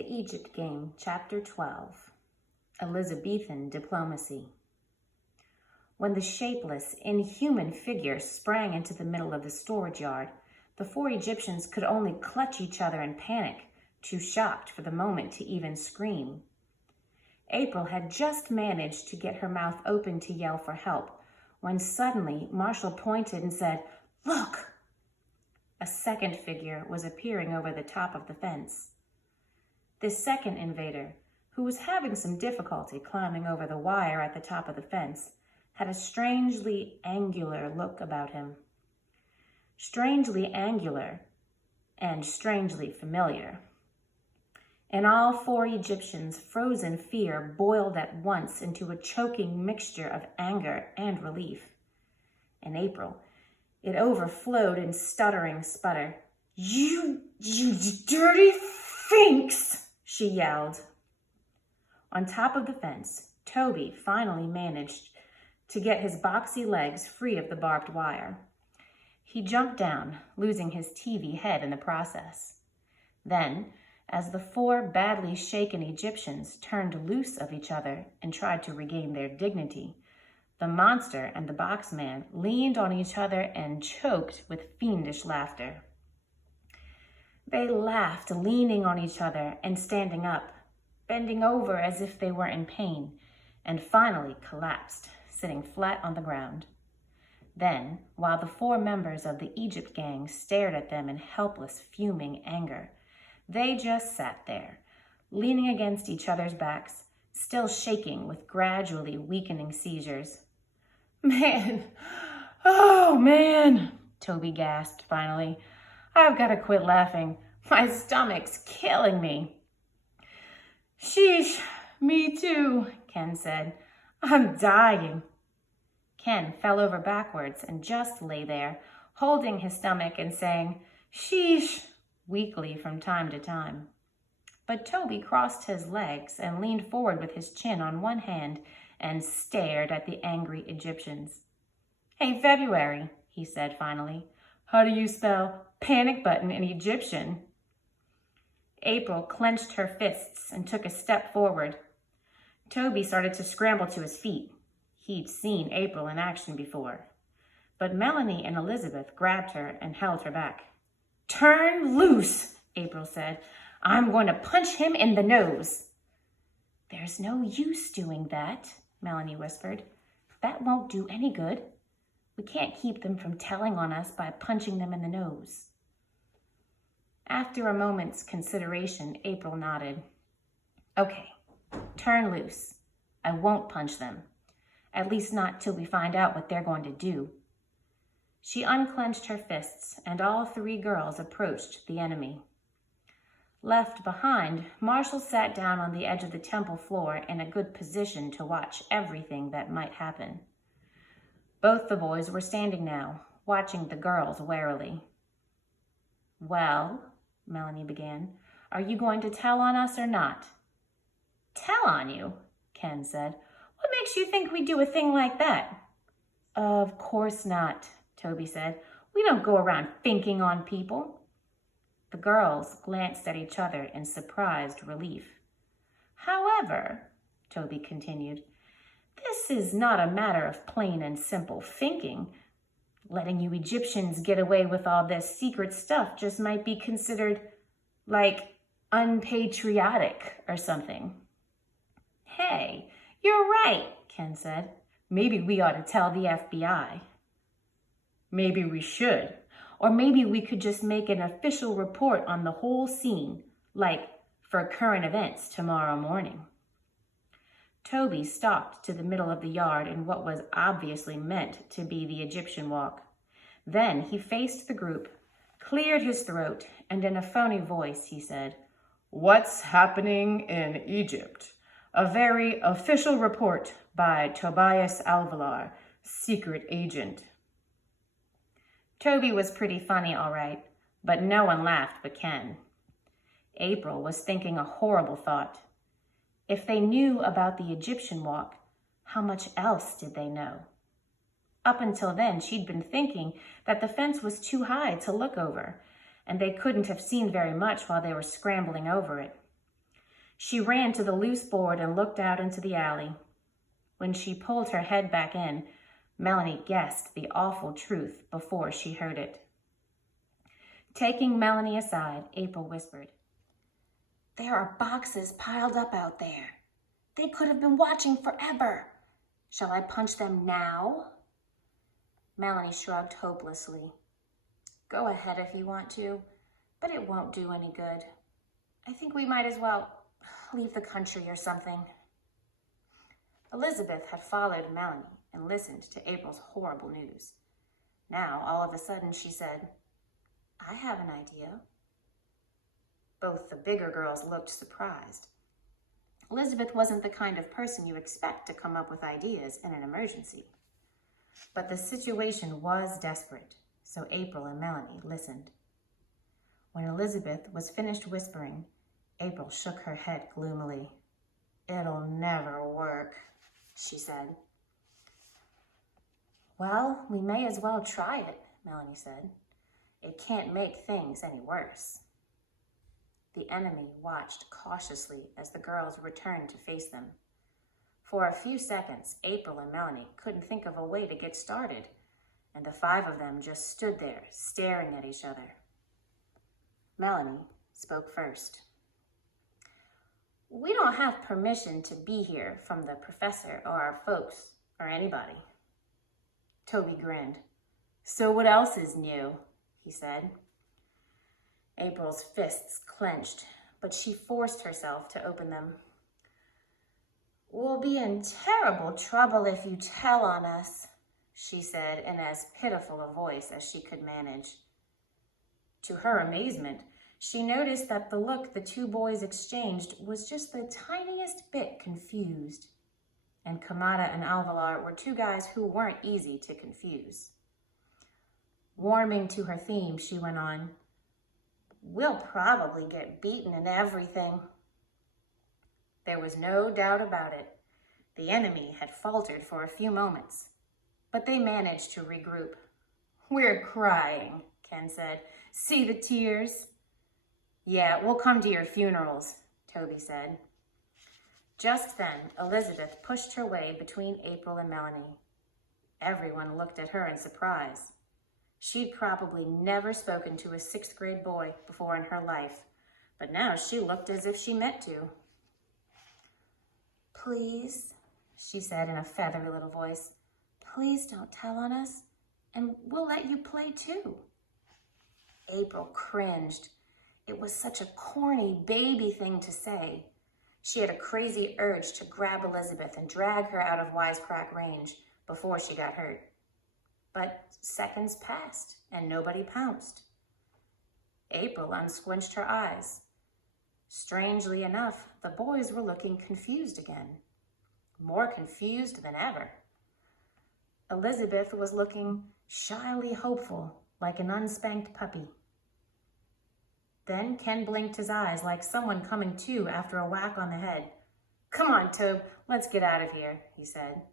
The Egypt Game, Chapter 12, Elizabethan Diplomacy. When the shapeless, inhuman figure sprang into the middle of the storage yard, the four Egyptians could only clutch each other in panic, too shocked for the moment to even scream. April had just managed to get her mouth open to yell for help, when suddenly Marshall pointed and said, "Look!" A second figure was appearing over the top of the fence. This second invader, who was having some difficulty climbing over the wire at the top of the fence, had a strangely angular look about him. Strangely angular and strangely familiar. And all four Egyptians' frozen fear boiled at once into a choking mixture of anger and relief. In April, it overflowed in stuttering sputter. You dirty finks!" she yelled. On top of the fence, Toby finally managed to get his boxy legs free of the barbed wire. He jumped down, losing his TV head in the process. Then, as the four badly shaken Egyptians turned loose of each other and tried to regain their dignity, the monster and the boxman leaned on each other and choked with fiendish laughter. They laughed, leaning on each other and standing up, bending over as if they were in pain, and finally collapsed, sitting flat on the ground. Then, while the four members of the Egypt gang stared at them in helpless, fuming anger, they just sat there, leaning against each other's backs, still shaking with gradually weakening seizures. "Man, oh man," Toby gasped finally. "I've got to quit laughing. My stomach's killing me." "Sheesh, me too," Ken said. "I'm dying." Ken fell over backwards and just lay there, holding his stomach and saying, "Sheesh," weakly from time to time. But Toby crossed his legs and leaned forward with his chin on one hand and stared at the angry Egyptians. "Hey, February," he said finally. "How do you spell panic button in Egyptian?" April clenched her fists and took a step forward. Toby started to scramble to his feet. He'd seen April in action before. But Melanie and Elizabeth grabbed her and held her back. "Turn loose," April said. "I'm going to punch him in the nose." "There's no use doing that," Melanie whispered. "That won't do any good. We can't keep them from telling on us by punching them in the nose." After a moment's consideration, April nodded. "Okay, turn loose. I won't punch them. At least not till we find out what they're going to do." She unclenched her fists, and all three girls approached the enemy. Left behind, Marshall sat down on the edge of the temple floor in a good position to watch everything that might happen. Both the boys were standing now, watching the girls warily. "Well," Melanie began, "are you going to tell on us or not?" "Tell on you?" Ken said. "What makes you think we'd do a thing like that?" "Of course not," Toby said. "We don't go around finking on people." The girls glanced at each other in surprised relief. "However," Toby continued, "this is not a matter of plain and simple finking. Letting you Egyptians get away with all this secret stuff just might be considered, like, unpatriotic or something." "Hey, you're right," Ken said. "Maybe we ought to tell the FBI." "Maybe we should. Or maybe we could just make an official report on the whole scene, like for current events tomorrow morning." Toby stalked to the middle of the yard in what was obviously meant to be the Egyptian walk. Then he faced the group, cleared his throat, and in a phony voice he said, "What's happening in Egypt? A very official report by Tobias Alvalar, secret agent." Toby was pretty funny, all right, but no one laughed but Ken. April was thinking a horrible thought. If they knew about the Egyptian walk, how much else did they know? Up until then, she'd been thinking that the fence was too high to look over, and they couldn't have seen very much while they were scrambling over it. She ran to the loose board and looked out into the alley. When she pulled her head back in, Melanie guessed the awful truth before she heard it. Taking Melanie aside, April whispered, "There are boxes piled up out there. They could have been watching forever. Shall I punch them now?" Melanie shrugged hopelessly. "Go ahead if you want to, but it won't do any good. I think we might as well leave the country or something." Elizabeth had followed Melanie and listened to April's horrible news. Now, all of a sudden, she said, "I have an idea." Both the bigger girls looked surprised. Elizabeth wasn't the kind of person you expect to come up with ideas in an emergency. But the situation was desperate, so April and Melanie listened. When Elizabeth was finished whispering, April shook her head gloomily. "It'll never work," she said. "Well, we may as well try it," Melanie said. "It can't make things any worse." The enemy watched cautiously as the girls returned to face them. For a few seconds, April and Melanie couldn't think of a way to get started, and the five of them just stood there, staring at each other. Melanie spoke first. "We don't have permission to be here from the professor or our folks or anybody." Toby grinned. "So what else is new?" he said. April's fists clenched, but she forced herself to open them. "We'll be in terrible trouble if you tell on us," she said in as pitiful a voice as she could manage. To her amazement, she noticed that the look the two boys exchanged was just the tiniest bit confused. And Kamada and Alvalar were two guys who weren't easy to confuse. Warming to her theme, she went on, "We'll probably get beaten and everything." There was no doubt about it. The enemy had faltered for a few moments, but they managed to regroup. "We're crying," Ken said. "See the tears?" "Yeah, we'll come to your funerals," Toby said. Just then, Elizabeth pushed her way between April and Melanie. Everyone looked at her in surprise. She'd probably never spoken to a 6th grade boy before in her life, but now she looked as if she meant to. "Please," she said in a feathery little voice, "please don't tell on us, and we'll let you play too." April cringed. It was such a corny baby thing to say. She had a crazy urge to grab Elizabeth and drag her out of wisecrack range before she got hurt. But seconds passed and nobody pounced. April unsquinched her eyes. Strangely enough, the boys were looking confused again. More confused than ever. Elizabeth was looking shyly hopeful, like an unspanked puppy. Then Ken blinked his eyes like someone coming to after a whack on the head. "Come on, Tobe, let's get out of here," he said.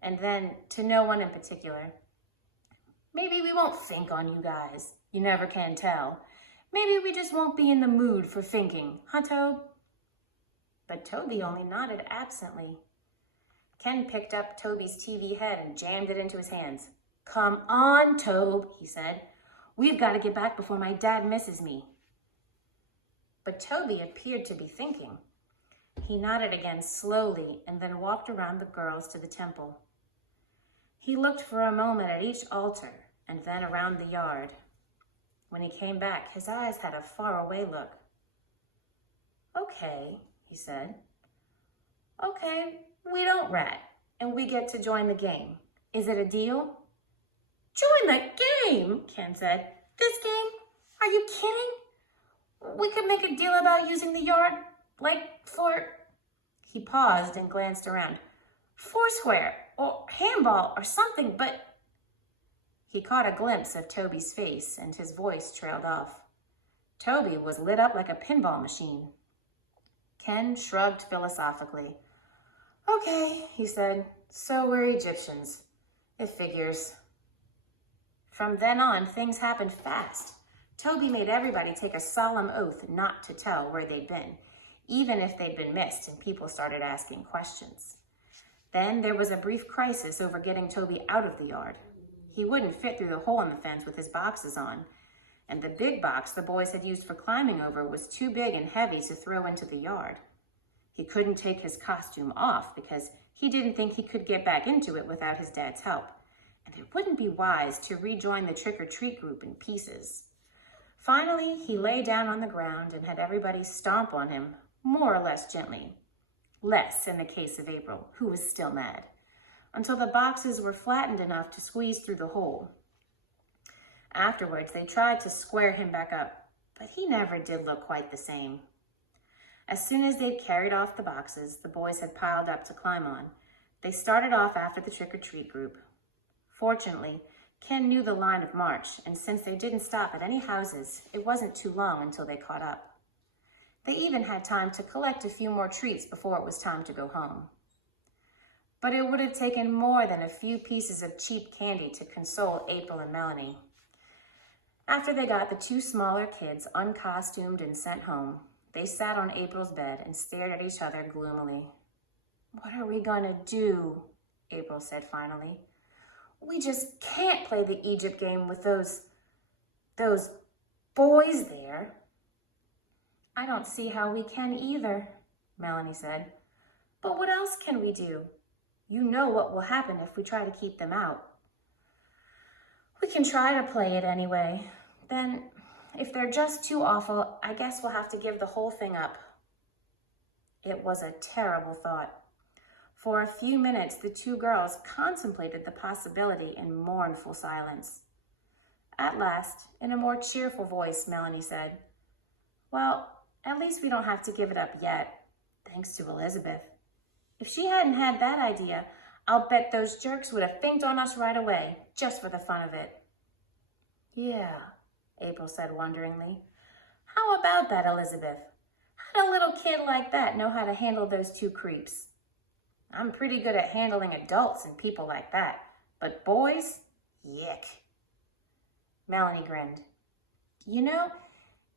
And then, to no one in particular, "Maybe we won't think on you guys. You never can tell. Maybe we just won't be in the mood for thinking, huh, Tobe?" But Toby only nodded absently. Ken picked up Toby's TV head and jammed it into his hands. "Come on, Tobe," he said. "We've got to get back before my dad misses me." But Toby appeared to be thinking. He nodded again slowly and then walked around the girls to the temple. He looked for a moment at each altar and then around the yard. When he came back, his eyes had a faraway look. "Okay," he said. "Okay, we don't rat, and we get to join the game. Is it a deal?" "Join the game," Ken said. "This game? Are you kidding? We could make a deal about using the yard, like for..." He paused and glanced around. "Foursquare or handball or something, but..." He caught a glimpse of Toby's face and his voice trailed off. Toby was lit up like a pinball machine. Ken shrugged philosophically. "Okay," he said, "so we're Egyptians. It figures." From then on, things happened fast. Toby made everybody take a solemn oath not to tell where they'd been, even if they'd been missed and people started asking questions. Then there was a brief crisis over getting Toby out of the yard. He wouldn't fit through the hole in the fence with his boxes on, and the big box the boys had used for climbing over was too big and heavy to throw into the yard. He couldn't take his costume off because he didn't think he could get back into it without his dad's help, and it wouldn't be wise to rejoin the trick-or-treat group in pieces. Finally, he lay down on the ground and had everybody stomp on him, more or less gently. Less in the case of April, who was still mad, until the boxes were flattened enough to squeeze through the hole. Afterwards, they tried to square him back up, but he never did look quite the same. As soon as they'd carried off the boxes the boys had piled up to climb on, they started off after the trick-or-treat group. Fortunately, Ken knew the line of march, and since they didn't stop at any houses, it wasn't too long until they caught up. They even had time to collect a few more treats before it was time to go home. But it would have taken more than a few pieces of cheap candy to console April and Melanie. After they got the two smaller kids uncostumed and sent home, they sat on April's bed and stared at each other gloomily. "What are we gonna do?" April said finally. "We just can't play the Egypt game with those boys there." "I don't see how we can either," Melanie said. "But what else can we do? You know what will happen if we try to keep them out." "We can try to play it anyway. Then, if they're just too awful, I guess we'll have to give the whole thing up." It was a terrible thought. For a few minutes, the two girls contemplated the possibility in mournful silence. At last, in a more cheerful voice, Melanie said, "Well, at least we don't have to give it up yet, thanks to Elizabeth. If she hadn't had that idea, I'll bet those jerks would have finked on us right away, just for the fun of it." "Yeah," April said wonderingly. "How about that, Elizabeth? How'd a little kid like that know how to handle those two creeps? I'm pretty good at handling adults and people like that, but boys? Yick." Melanie grinned. "You know,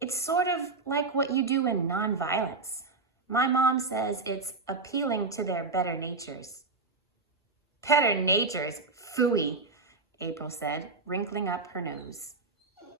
it's sort of like what you do in nonviolence. My mom says it's appealing to their better natures." "Better natures? Phooey," April said, wrinkling up her nose.